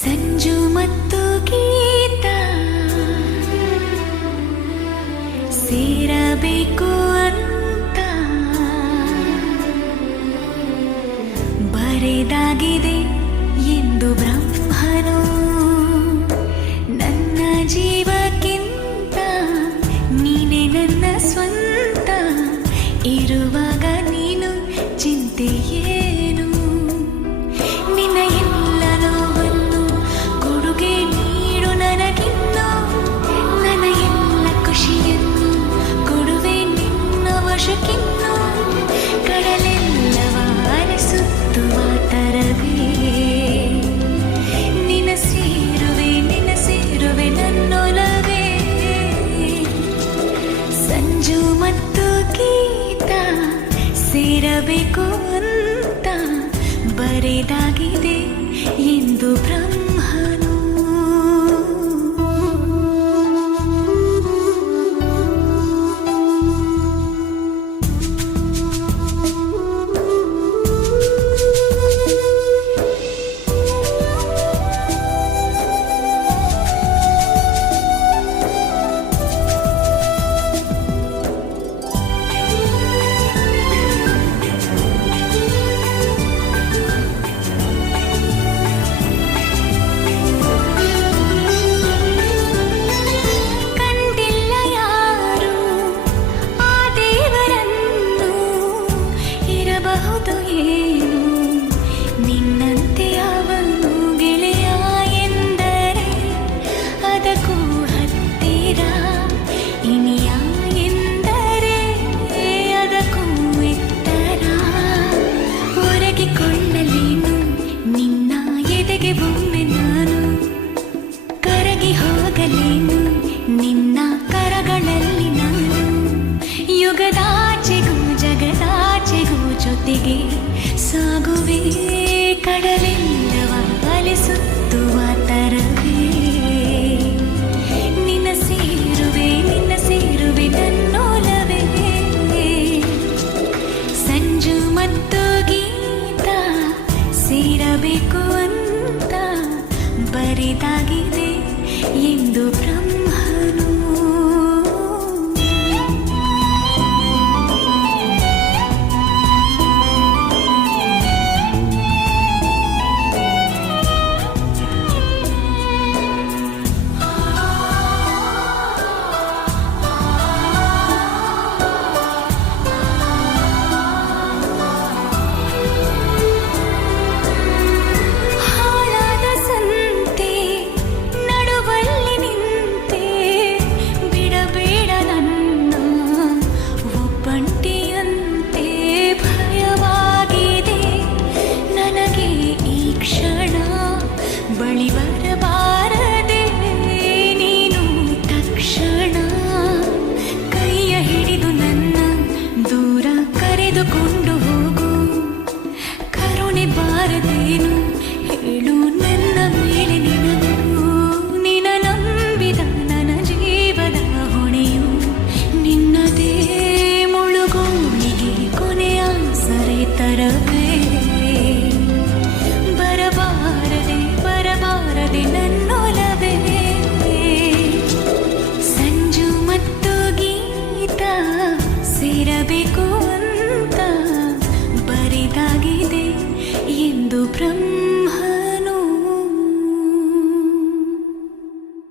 ಸಂಜು ಮತ್ತು ಗೀತ ಸೇರಬೇಕು ಅಂತ ಬರೆದಾಗಿದೆ ಎಂದು ಬ್ರಹ್ಮನು. ನನ್ನ ಜೀವಕ್ಕಿಂತ ನೀನೆ ನನ್ನ ಸ್ವಂತ, ಇರುವಾಗ ನೀನು ಚಿಂತೆಯೇನು. ನಿನ್ನ ಎಲ್ಲ ನೋವನ್ನು ಕೊಡುಗೆ ನೀಡು ನನಗಿನ್ನು, ನನ್ನ ಎಲ್ಲ ಖುಷಿಯನ್ನು ಕೊಡುವೆ ನಿನ್ನ ವಶಕ್ಕಿನ್ನು. ಕಡಲೆಲ್ಲವ ಅರಸುತ್ತುವ ತರವೇ ನಿನ್ನ ಸೇರುವೆ ನನ್ನೊಲವೇ. ಸಂಜು ಮತ್ತು ಗೀತ ಸೇರಬೇಕು ಅಂತ ಬರೆದಾಗಿದೆ ಎಂದು ಬ್ರಹ್ಮನು. ನಿನ್ನಂತೆ ಅವನು ಗೆಳೆಯ ಎಂದರೆ ಅದಕ್ಕೂ ಹತ್ತಿರ, ಇನಿಯ ಎಂದರೆ ಅದಕ್ಕೂ ಎತ್ತರ. ಒರಗಿಕೊಳ್ಳಲೇನು ನಿನ್ನ ಎದೆಗೆ ಒಮ್ಮೆ ನಾನು, ಕರಗಿ ಹೋಗಲೇನು ನಿನ್ನ ಕರಗಳಲ್ಲಿ ನಾನು. ಯುಗದಾಚೆಗೂ ಜಗದಾಚೆಗೂ ಜೊತೆಗೆ ಸಾಗುವೆ, ಕಡಲೆಲ್ಲವ ಅಲಿಸುತ್ತುವ ತರವೇ ನಿನ್ನ ಸೇರುವೆ ನನ್ನೊಲವೇ. ಸಂಜು ಮತ್ತು ಗೀತ ಸೇರಬೇಕು ಅಂತ ಬರೆದಾಗಿದೆ ಎಂದು ಬ್ರಹ್ಮನು. ಭಯವಾಗಿದೆ ನನಗೆ ಈ ಕ್ಷಣ.